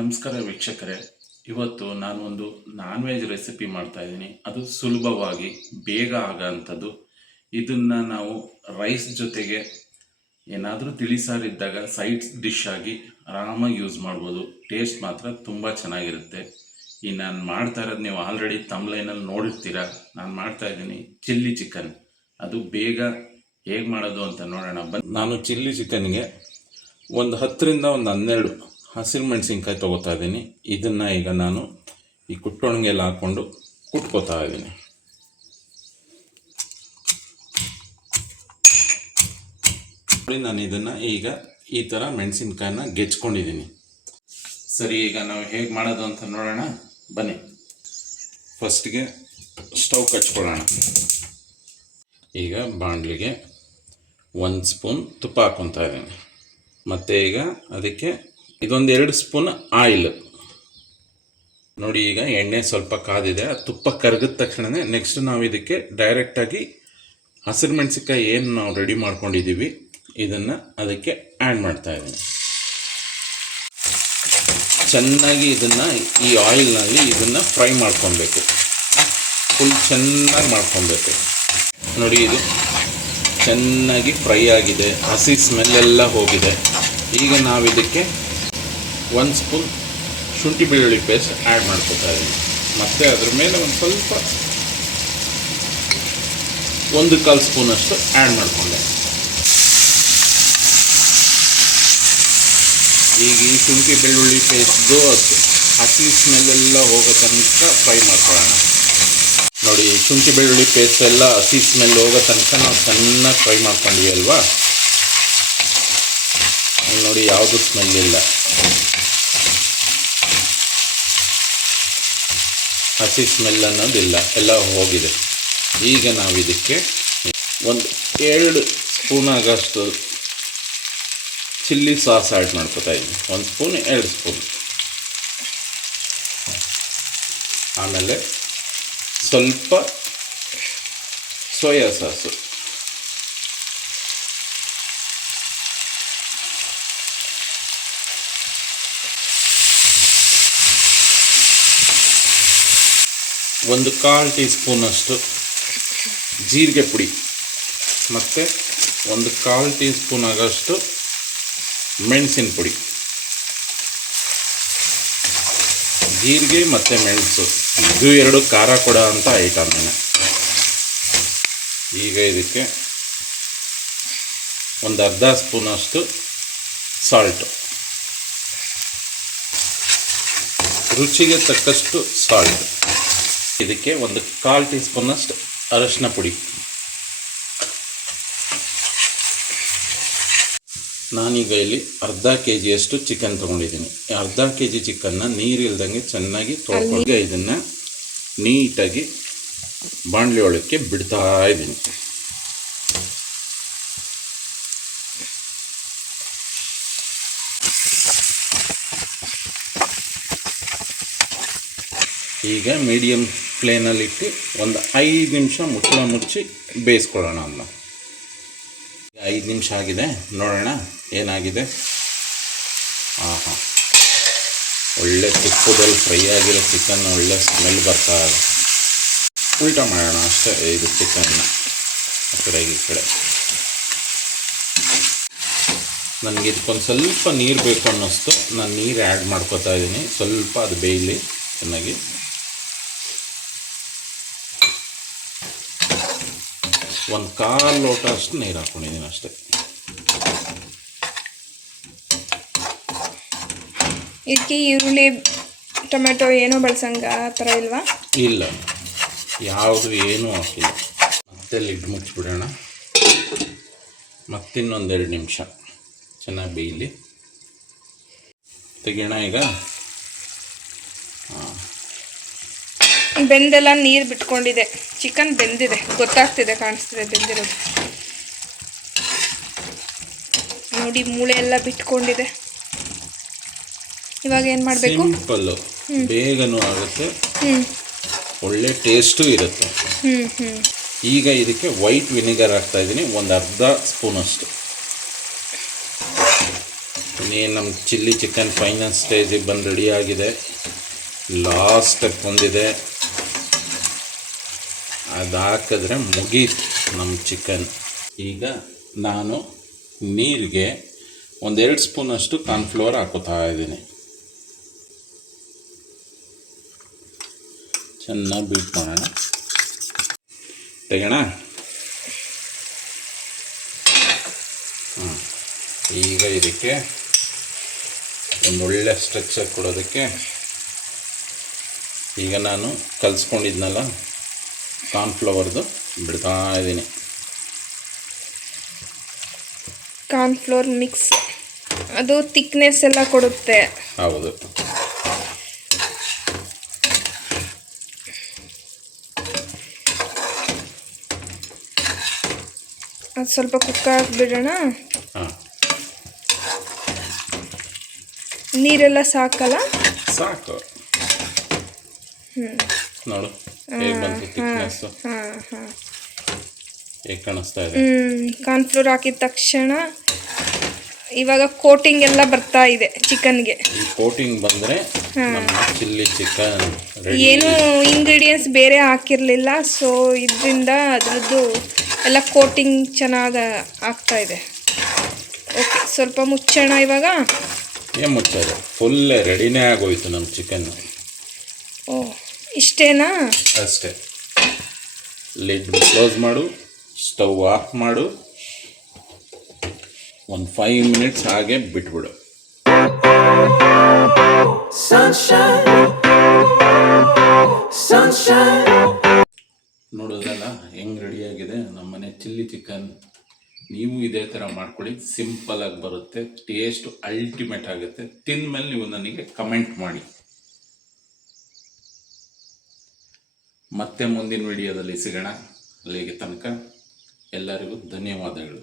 ನಮಸ್ಕಾರ ವೀಕ್ಷಕರೇ, ಇವತ್ತು ನಾನು ಒಂದು ನಾನ್ ವೆಜ್ ರೆಸಿಪಿ ಮಾಡ್ತಾ ಇದ್ದೀನಿ. ಅದು ಸುಲಭವಾಗಿ ಬೇಗ ಆಗೋಂಥದ್ದು. ಇದನ್ನು ನಾವು ರೈಸ್ ಜೊತೆಗೆ ಏನಾದರೂ ತಿಳಿಸಾರಿದ್ದಾಗ ಸೈಡ್ ಡಿಶ್ ಆಗಿ ಆರಾಮಾಗಿ ಯೂಸ್ ಮಾಡ್ಬೋದು. ಟೇಸ್ಟ್ ಮಾತ್ರ ತುಂಬ ಚೆನ್ನಾಗಿರುತ್ತೆ. ಈ ನಾನು ಮಾಡ್ತಾ ಇರೋದು ನೀವು ಆಲ್ರೆಡಿ ತಮ್ಲೈನಲ್ಲಿ ನೋಡಿರ್ತೀರ. ನಾನು ಮಾಡ್ತಾ ಇದ್ದೀನಿ ಚಿಲ್ಲಿ ಚಿಕನ್. ಅದು ಬೇಗ ಹೇಗೆ ಮಾಡೋದು ಅಂತ ನೋಡೋಣ ಬನ್ನಿ. ನಾನು ಚಿಲ್ಲಿ ಚಿಕನ್ಗೆ ಒಂದು 10ರಿಂದ 12 ಹಸಿರು ಮೆಣಸಿನ್ಕಾಯಿ ತೊಗೋತಾ ಇದ್ದೀನಿ. ಇದನ್ನು ಈಗ ನಾನು ಈ ಕುಟ್ಟೊಣಗೆಲ್ಲ ಹಾಕ್ಕೊಂಡು ಕುಟ್ಕೋತಾ ಇದ್ದೀನಿ. ನಾನು ಇದನ್ನು ಈಗ ಈ ಥರ ಮೆಣಸಿನ್ಕಾಯನ್ನ ಗೆಚ್ಕೊಂಡಿದ್ದೀನಿ. ಸರಿ, ಈಗ ನಾವು ಹೇಗೆ ಮಾಡೋದು ಅಂತ ನೋಡೋಣ ಬನ್ನಿ. ಫಸ್ಟ್ಗೆ ಸ್ಟವ್ ಕಚ್ಕೊಳ್ಳೋಣ. ಈಗ ಬಾಣಲಿಗೆ 1 ಸ್ಪೂನ್ ತುಪ್ಪ ಹಾಕ್ಕೊತಾ ಇದ್ದೀನಿ. ಮತ್ತು ಈಗ ಅದಕ್ಕೆ ಇದೊಂದು 2 ಸ್ಪೂನ್ ಆಯಿಲ್. ನೋಡಿ, ಈಗ ಎಣ್ಣೆ ಸ್ವಲ್ಪ ಕಾದಿದೆ. ತುಪ್ಪ ಕರಗಿದ ತಕ್ಷಣವೇ ನೆಕ್ಸ್ಟ್ ನಾವು ಇದಕ್ಕೆ ಡೈರೆಕ್ಟಾಗಿ ಹಸಿರು ಮೆಣಸಿನ್ಕಾಯಿ ಏನು ನಾವು ರೆಡಿ ಮಾಡ್ಕೊಂಡಿದ್ದೀವಿ ಇದನ್ನು ಅದಕ್ಕೆ ಆ್ಯಡ್ ಮಾಡ್ತಾ ಇದ್ದೀನಿ. ಚೆನ್ನಾಗಿ ಇದನ್ನು ಈ ಆಯಿಲ್ನಲ್ಲಿ ಇದನ್ನು ಫ್ರೈ ಮಾಡ್ಕೊಬೇಕು. ಫುಲ್ ಚೆನ್ನಾಗಿ ಮಾಡ್ಕೊಬೇಕು. ನೋಡಿ, ಇದು ಚೆನ್ನಾಗಿ ಫ್ರೈ ಆಗಿದೆ, ಹಸಿ ಸ್ಮೆಲ್ಲೆಲ್ಲ ಹೋಗಿದೆ. ಈಗ ನಾವು ಇದಕ್ಕೆ 1 ಸ್ಪೂನ್ ಶುಂಠಿ ಬೆಳ್ಳುಳ್ಳಿ ಪೇಸ್ಟ್ ಆ್ಯಡ್ ಮಾಡ್ಕೊತಾ ಇದ್ದೀನಿ. ಮತ್ತು ಅದ್ರ ಮೇಲೆ ಒಂದು ಸ್ವಲ್ಪ 1/4 ಸ್ಪೂನಷ್ಟು ಆ್ಯಡ್ ಮಾಡಿಕೊಂಡೆ. ಈಗ ಈ ಶುಂಠಿ ಬೆಳ್ಳುಳ್ಳಿ ಪೇಸ್ಟ್ದು ಹಸಿ ಸ್ಮೆಲ್ಲೆಲ್ಲ ಹೋಗೋ ತನಕ ಫ್ರೈ ಮಾಡ್ಕೊಳ್ಳೋಣ. ನೋಡಿ, ಶುಂಠಿ ಬೆಳ್ಳುಳ್ಳಿ ಪೇಸ್ಟ್ ಎಲ್ಲ ಹಸಿ ಸ್ಮೆಲ್ ಹೋಗೋ ತನಕ ನಾವು ಚೆನ್ನಾಗಿ ಫ್ರೈ ಮಾಡ್ಕೊಂಡ್ವಿ ಅಲ್ವಾ. ನೋಡಿ, ಯಾವುದು ಸ್ಮೆಲ್ ಇಲ್ಲ, ಹಸಿ ಸ್ಮೆಲ್ ಅನ್ನೋದಿಲ್ಲ, ಎಲ್ಲ ಹೋಗಿದೆ. ಈಗ ನಾವು ಇದಕ್ಕೆ ಒಂದು 2 ಸ್ಪೂನ್ ಆಗೋಷ್ಟು ಚಿಲ್ಲಿ ಸಾಸ್ ಆ್ಯಡ್ ಮಾಡ್ಕೊತಾ ಇದ್ದೀನಿ. 1 ಸ್ಪೂನ್ 2 ಸ್ಪೂನ್. ಆಮೇಲೆ ಸ್ವಲ್ಪ ಸೋಯಾ ಸಾಸು, ಒಂದು 1/4 ಟೀ ಸ್ಪೂನಷ್ಟು ಜೀರಿಗೆ ಪುಡಿ, ಮತ್ತು ಒಂದು 1/4 ಟೀ ಸ್ಪೂನ್ ಆಗೋಷ್ಟು ಮೆಣಸಿನ ಪುಡಿ. ಜೀರಿಗೆ ಮತ್ತು ಮೆಣಸು ಇದು 2 ಖಾರ ಕೊಡೋ ಅಂಥ ಐಟಮ್ನ. ಈಗ ಇದಕ್ಕೆ ಒಂದು 1/2 ಸ್ಪೂನಷ್ಟು ಸಾಲ್ಟು, ರುಚಿಗೆ ತಕ್ಕಷ್ಟು ಸಾಲ್ಟ್. ಇದಕ್ಕೆ ಒಂದು 1/4 ಟೀ ಸ್ಪೂನಷ್ಟು ಅರಶಿನ ಪುಡಿ. ನಾನೀಗ ಇಲ್ಲಿ ಅರ್ಧ kg ಚಿಕನ್ ತೊಗೊಂಡಿದ್ದೀನಿ. ಅರ್ಧ kg ಚಿಕನ್ನ ನೀರಿಲ್ದಂಗೆ ಚೆನ್ನಾಗಿ ತೊಳ್ಕೊಂಡು ಇದನ್ನು ನೀಟಾಗಿ ಬಾಣಲಿ ಒಳಕ್ಕೆ ಬಿಡ್ತಾ ಇದ್ದೀನಿ. ಈಗ ಮೀಡಿಯಮ್ ಫ್ಲೇಮಲ್ಲಿಟ್ಟು ಒಂದು 5 ನಿಮಿಷ ಮುಚ್ಚಳ ಮುಚ್ಚಿ ಬೇಯಿಸ್ಕೊಳ್ಳೋಣ. ಅಮ್ಮ 5 ನಿಮಿಷ ಆಗಿದೆ, ನೋಡೋಣ ಏನಾಗಿದೆ. ಆಹಾ, ಒಳ್ಳೆ ತುಪ್ಪದಲ್ಲಿ ಫ್ರೈ ಆಗಿರೋ ಚಿಕನ್ ಒಳ್ಳೆ ಸ್ಮೆಲ್ ಬರ್ತಾ ಇದೆ. ಉಲ್ಟಾ ಮಾಡೋಣ ಅಷ್ಟೇ ಇದು ಚಿಕನ್ನ ಆ ಕಡೆಗೆ ಈ ಕಡೆ. ನನಗೆ ಇದಕ್ಕೊಂದು ಸ್ವಲ್ಪ ನೀರು ಬೇಕು ಅನ್ನಿಸ್ತು, ನಾನು ನೀರು ಆ್ಯಡ್ ಮಾಡ್ಕೊತಾ ಇದ್ದೀನಿ. ಸ್ವಲ್ಪ ಅದು ಬೇಯಲಿ ಚೆನ್ನಾಗಿ. ಒಂದು 1/4 ಲೋಟ ಅಷ್ಟು ನೀರು ಹಾಕ್ಕೊಂಡಿದ್ದೀನಿ ಅಷ್ಟೇ. ಇದಕ್ಕೆ ಈರುಳ್ಳಿ ಟೊಮೆಟೊ ಏನೂ ಬಳಸಂಗ ಆ ಥರ ಇಲ್ವಾ? ಇಲ್ಲ, ಯಾವುದು ಏನೂ ಹಾಕಿಲ್ಲ. ಮತ್ತೆ ಲಿಡ್ ಮುಚ್ಚಿಬಿಡೋಣ. ಮತ್ತಿನ್ನೊಂದು 2 ನಿಮಿಷ ಚೆನ್ನಾಗಿ ಬೇಯಲಿ. ತೆಗಿಯೋಣ ಈಗ. ಬೆಂದೆಲ್ಲ ನೀರು ಬಿಟ್ಕೊಂಡಿದೆ, ಚಿಕನ್ ಬೆಂದಿದೆ, ಗೊತ್ತಾಗ್ತಿದೆ, ಕಾಣಿಸ್ತಿದೆ ಬೆಂದಿರೋದು. ನೋಡಿ, ಮೂಳೆ ಎಲ್ಲ ಬಿಟ್ಕೊಂಡಿದೆ. ಇವಾಗ ಏನು ಮಾಡಬೇಕು? ಸಿಂಪಲ್ಲು, ಬೇಗನೂ ಆಗುತ್ತೆ, ಒಳ್ಳೆ ಟೇಸ್ಟು ಇರುತ್ತೆ. ಈಗ ಇದಕ್ಕೆ ವೈಟ್ ವಿನೆಗರ್ ಹಾಕ್ತಾ ಇದ್ದೀನಿ, ಒಂದು 1/2 ಸ್ಪೂನಷ್ಟು. ಇನ್ನೇನು ನಮ್ಮ ಚಿಲ್ಲಿ ಚಿಕನ್ ಫೈನಲ್ ಸ್ಟೇಜಿಗೆ ಬಂದು ರೆಡಿ ಆಗಿದೆ. ಲಾಸ್ಟ್ ಸ್ಟೆಪ್ ಒಂದಿದೆ, ಅದು ಹಾಕಿದ್ರೆ ಮುಗೀತು ನಮ್ಮ ಚಿಕನ್. ಈಗ ನಾನು ನೀರಿಗೆ 1-2 ಸ್ಪೂನಷ್ಟು ಕಾರ್ನ್ಫ್ಲವರ್ ಹಾಕೋತಾ ಇದ್ದೀನಿ. ಚೆನ್ನಾಗಿ ಬೀಟ್ ಮಾಡೋಣ. ತೆಗೋಣ. ಈಗ ಇದಕ್ಕೆ ಒಂದೊಳ್ಳೆ ಸ್ಟ್ರಕ್ಚರ್ ಕೊಡೋದಕ್ಕೆ ಈಗ ನಾನು ಕಲಿಸ್ಕೊಂಡಿದ್ನಲ್ಲ ಕಾರ್ನ್ಫ್ಲವರ್ದು ಬಿಡ್ತಾ ಇದ್ದೀನಿ. ಕಾರ್ನ್ಫ್ಲೋರ್ ಮಿಕ್ಸ್ ಅದು ಥಿಕ್ನೆಸ್ ಎಲ್ಲ ಕೊಡುತ್ತೆ. ಹೌದು. ಅದು ಸ್ವಲ್ಪ ಕುಕ್ ಆಗಿಬಿಡೋಣ. ಹಾಂ, ನೀರೆಲ್ಲ ಸಾಕಲ್ಲ? ಸಾಕು. ನೋಡು ಹೇಗೆ ಬಂತು ಥಿಕ್ನೆಸ್ಸು, ಹೇಗೆ ಕಾಣಿಸ್ತಾ ಇದೆ. ಕಾರ್ನ್ಫ್ಲೋರ್ ಹಾಕಿದ ತಕ್ಷಣ ಇವಾಗ ಕೋಟಿಂಗ್ ಎಲ್ಲ ಬರ್ತಾ ಇದೆ ಚಿಕನ್ಗೆ. ಈ ಕೋಟಿಂಗ್ ಬಂದರೆ ನಮ್ಮ ಚಿಲ್ಲಿ ಚಿಕನ್ ರೆಡಿ. ಏನು ಇಂಗ್ರೀಡಿಯೆಂಟ್ಸ್ ಬೇರೆ ಹಾಕಿರಲಿಲ್ಲ, ಸೊ ಇದರಿಂದ ಅದರದ್ದು ಎಲ್ಲ ಕೋಟಿಂಗ್ ಚೆನ್ನಾಗಿ ಆಗ್ತಾ ಇದೆ. ಓಕೆ, ಸ್ವಲ್ಪ ಮುಚ್ಚೋಣ ಇವಾಗ. ಏನು ಮುಚ್ಚೋದು, ಫುಲ್ ರೆಡಿನೇ ಆಗೋಯ್ತು ನಮ್ಮ ಚಿಕನ್ನು. ಓ, ಇಷ್ಟೇನಾ? ಅಷ್ಟೇ. ಲಿಡ್ ಕ್ಲೋಸ್ ಮಾಡು, ಸ್ಟವ್ ಆಫ್ ಮಾಡು, ಒಂದು 5 ಮಿನಿಟ್ಸ್ ಹಾಗೆ ಬಿಟ್ಬಿಡು. ನೋಡೋದಲ್ಲ ಹೆಂಗೆ ರೆಡಿಯಾಗಿದೆ ನಮ್ಮನೆ ಚಿಲ್ಲಿ ಚಿಕನ್. ನೀವು ಇದೇ ಥರ ಮಾಡ್ಕೊಳ್ಳಿ, ಸಿಂಪಲಾಗಿ ಬರುತ್ತೆ, ಟೇಸ್ಟ್ ಅಲ್ಟಿಮೇಟ್ ಆಗುತ್ತೆ. ತಿಂದಮೇಲೆ ನೀವು ನನಗೆ ಕಮೆಂಟ್ ಮಾಡಿ. ಮತ್ತೆ ಮುಂದಿನ ವಿಡಿಯೋದಲ್ಲಿ ಸಿಗೋಣ. ಅಲ್ಲಿಗೆ ತನಕ ಎಲ್ಲರಿಗೂ ಧನ್ಯವಾದಗಳು.